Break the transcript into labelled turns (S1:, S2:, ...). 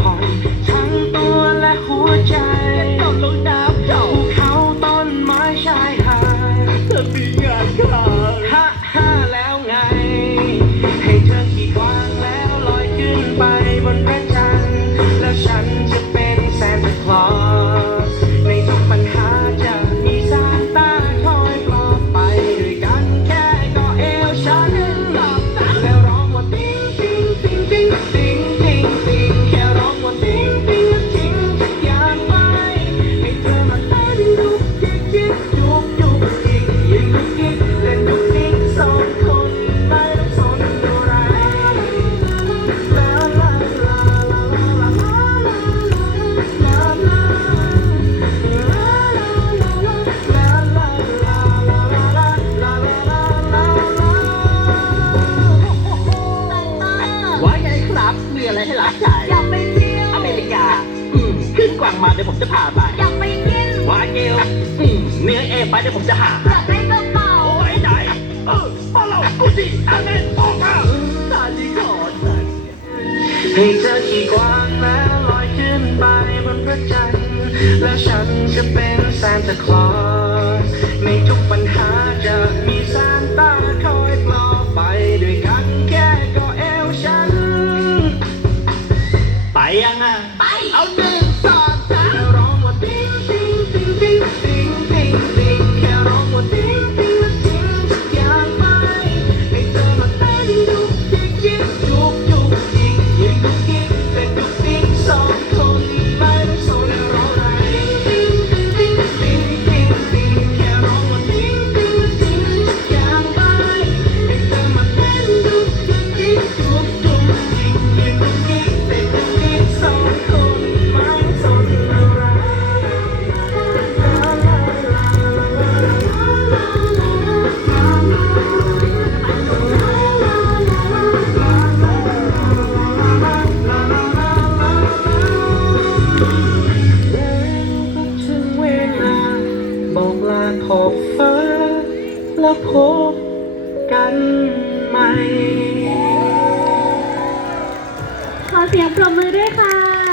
S1: ผ่อนทั้งตัวและหัวใจ
S2: อะ
S1: ไรให้หลาายอกไป
S2: อเมริกา อืมขึ้นกวางมาเดี๋ยวผมจะพาไป
S3: อยากไปกิน
S2: วาเกลอืมเนื้อเอไปเดี๋ยวผมจะหา
S3: อยากได้กระเป๋า
S2: เอาไว้ไหนเออมาเรากูจิอันเนนออกมาตาดีขอ
S1: ให้เธอขี่กวางแล้วลอยขึ้นไปบนพระจันทร์แล้วฉันจะเป็นแซนตาคลอส ไปยั
S2: งอะ
S3: ไป
S2: เอาหนึ่ง
S1: ฟ้า แล้วพบกันใหม่
S3: ขอเสียงปรบมือด้วยค่ะ